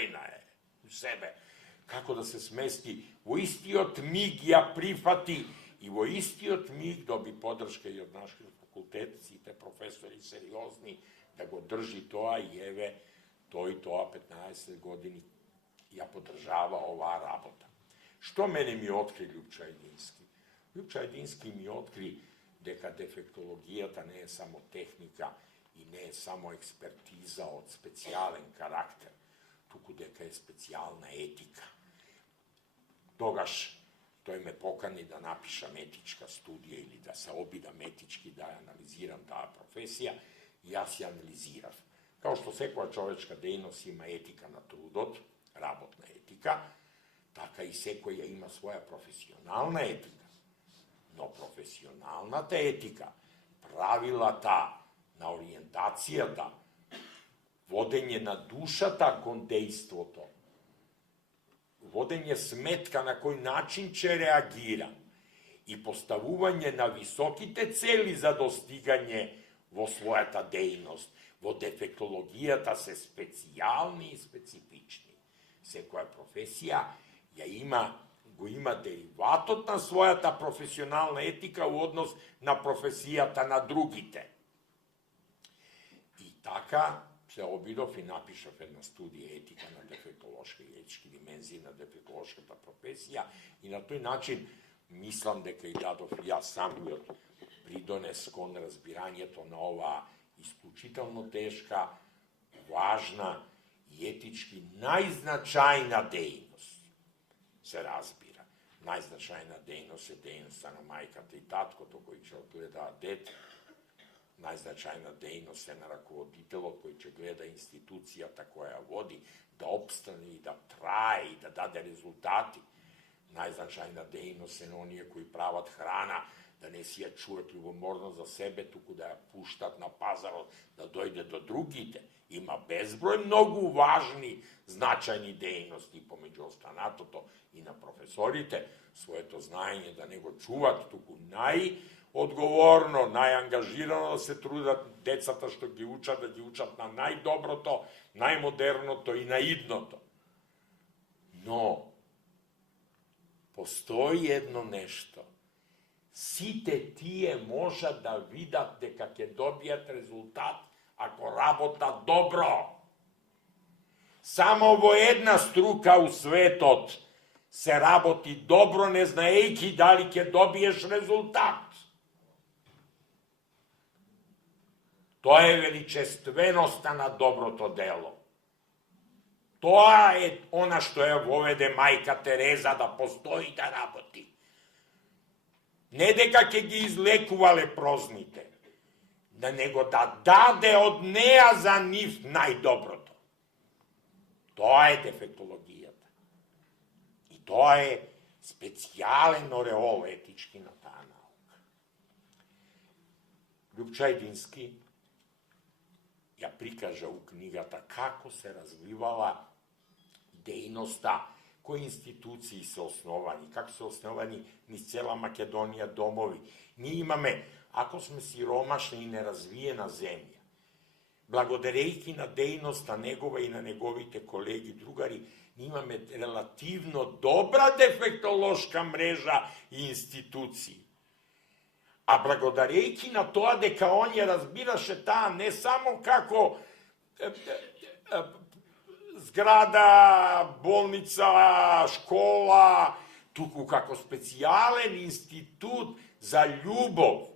spokojna je u sebe, kako da se smesti, vo istiot mig ja prihvati i vo istiot mig dobi podrške i od naših fakulteta i te profesori seriozni, da go drži toa i eve, to i toa 15 godini ja podržava ova rabota. Što mene mi otkri Ljubča Jedinski? Ljubča Jedinski mi otkri deka defektologijata ne je samo tehnika i ne je samo ekspertiza od specijalen karakter, tuku deka je specijalna etika. Togaš, to je me pokani da napišam etička studija ili da se obidam etički, da analiziram ta profesija, i ja si analiziram. Kao što sekova čovečka dejnost ima etika na trudot, rabotna etika, taka i sekoja ima svoja profesionalna etika. No profesionalna ta etika, pravila ta, na orijentacija ta, vodenje na duša ta kon dejstvo to, vodenje smetka na koji način će reagira i postavuvanje na visoki te celi za dostiganje vo svoja ta dejnost, vo defektologija ta se specijalni i specifični. Sekoja profesija ja ima derivatot na svoja ta profesionalna etika u odnos na profesijata na drugite. I taka se obidov i napišav jedna studija etika na defektološke i etičke dimenzije, na defektološka ta profesija i na toj način mislim deka i dadov ja sam pridones kon razbiranje to na ova isključitelno teška, važna i etički najznačajna dejnost se razbira. Najznačajna dejnost je dejnost na majkata i tatko, to koji će odgleda dete. Najznačajna dejnost je na rakovoditelj koji će gleda institucijata koja vodi, da opstane i da traje i da dade rezultati. Najznačajna dejnost je na onije koji pravat hrana, da ne sija čuvat ljubomorno za sebe, tuku da je puštat na pazar, da dojde do drugite. Ima bezbroj mnogo važni, značajni dejnosti, pomeđu ostanato to i na profesorite, svoje to znanje da nego čuvat, tuku najodgovorno, najangažirano da se truda decata što gi učat, da gi učat na najdobro to, najmoderno to i naidno to. No, postoji jedno nešto. Site tije moža da vidate kak je dobijat rezultat ako rabota dobro. Samo ovo jedna struka u svetot se raboti dobro, ne znaejki da li ke dobiješ rezultat. To je veličestvenost na dobro to delo. To je ona što je vovede majka Tereza da postoji da raboti. Ne deka ke gi izlekuvale proznite, nego da dade od neja za njih najdobroto. To je defektologijata. I to je specijalen oreol etički na ta nauka. Ljubča Jedinski ja prikaža u knjigata kako se razvivala dejnosta, koji instituciji se osnovani, kako se osnovani niz cela Makedonija domovi. Mi imame, ako smo siromašni i nerazvijena zemlja, blagodarejki na dejnosta njegova i na njegovite kolegi, drugari, mi imame relativno dobra defektološka mreža i instituciji. A blagodarejki na to, deka on je razbiraše ta, ne samo kako zgrada, bolnica, škola, tuku kako specijalen institut za ljubov.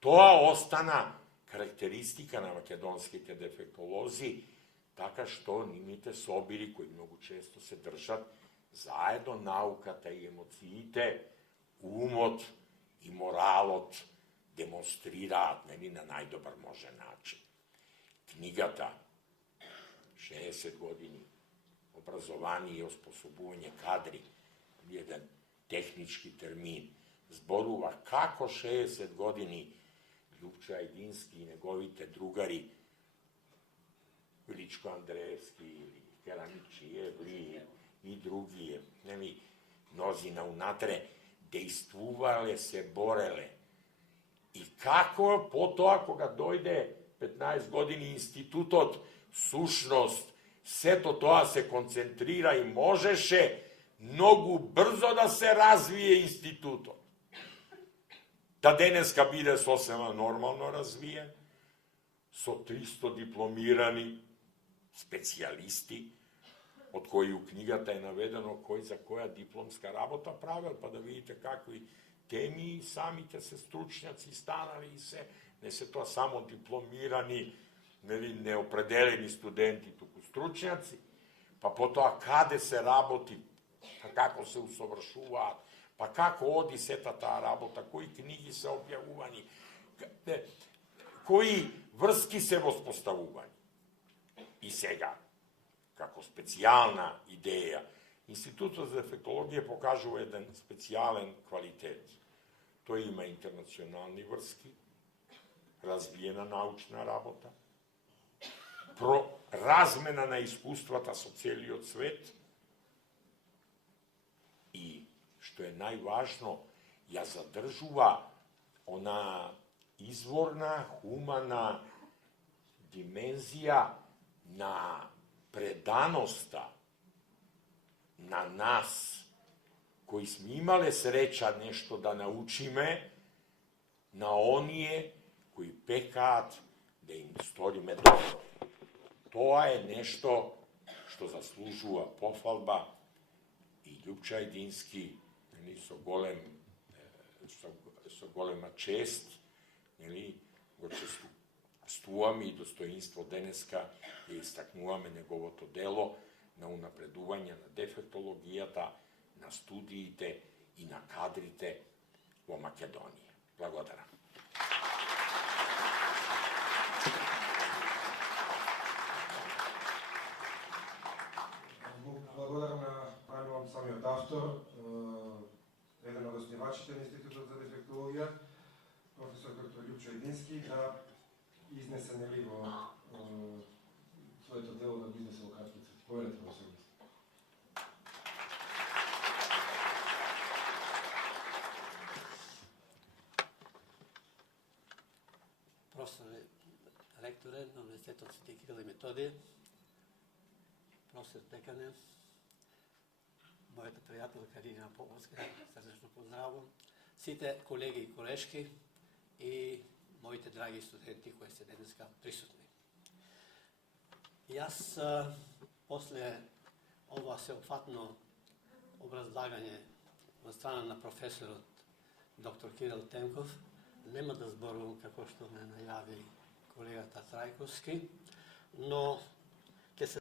To ostana karakteristika na makedonske defektolozi, taka što nimite sobiri koji mnogo često se držat zajedno naukata i emocijite, umot i moralot demonstrirat, ne ni na najdobar može način. Knjigata 60 godini obrazovanje i osposobovanje kadri, jedan tehnički termin, zboruva kako 60 godini Ljubča Jedinski i njegovite drugari, Viličko Andrejevski ili Keramičijevli i drugi, mnozi na unatre, dejstvuvale se, borele. I kako po to, ako ga dojde 15 godini institutot, sušnost, сето тоа се концентрира и можеше многу брзо да се развие институтот. Да денеска биде сосема нормално развиен, со 300 дипломирани специјалисти, од кои у книгата е наведено кој за која дипломска работа правил, па да видите какви теми самите се стручњаци станали и се, не се тоа само дипломирани, неопределени студенти, туку стручњаци, па потоа каде се работи, па како се усовршуваат, па како оди сета таа работа, кои книги се објавувани, кои врски се воспоставувани. И сега, како специјална идеја, Институтот за дефектологија покажува еден специјален квалитет. Тој има интернационални врски, развиена научна работа, размена на искуствата со целиот свет и, што е најважно, ја задржува она изворна, хумана димензија на преданоста на нас, кои сме имале среќа нешто да научиме, на оние кои пекаат да им сториме добро. Тоа е нешто што заслужува пофалба и Љупча Едински со голема чест го чествуваме и достоинство денеска и истакнуваме неговото дело на унапредување на дефектологијата, на студиите и на кадрите во Македонија. Благодарам. Благодарам на самиот автор, еден од основачите на Институтот за дефектологија, професор доктор Љупчо Едински, да изнесе во своето дело да го изнесе во кратки црти. Поверете, професор. Професор ректоре на Универзитетот Свети Кирил и Методиј, професор декане, мојата пријателка Рина Поповска, срдечно поздравувам, сите колеги и колешки и моите драги студенти кои се денеска присутни. Јас после ова сеопфатно образлагање на страна на професорот доктор Кирил Темков нема да зборувам како што ме најави колегата Трајковски, но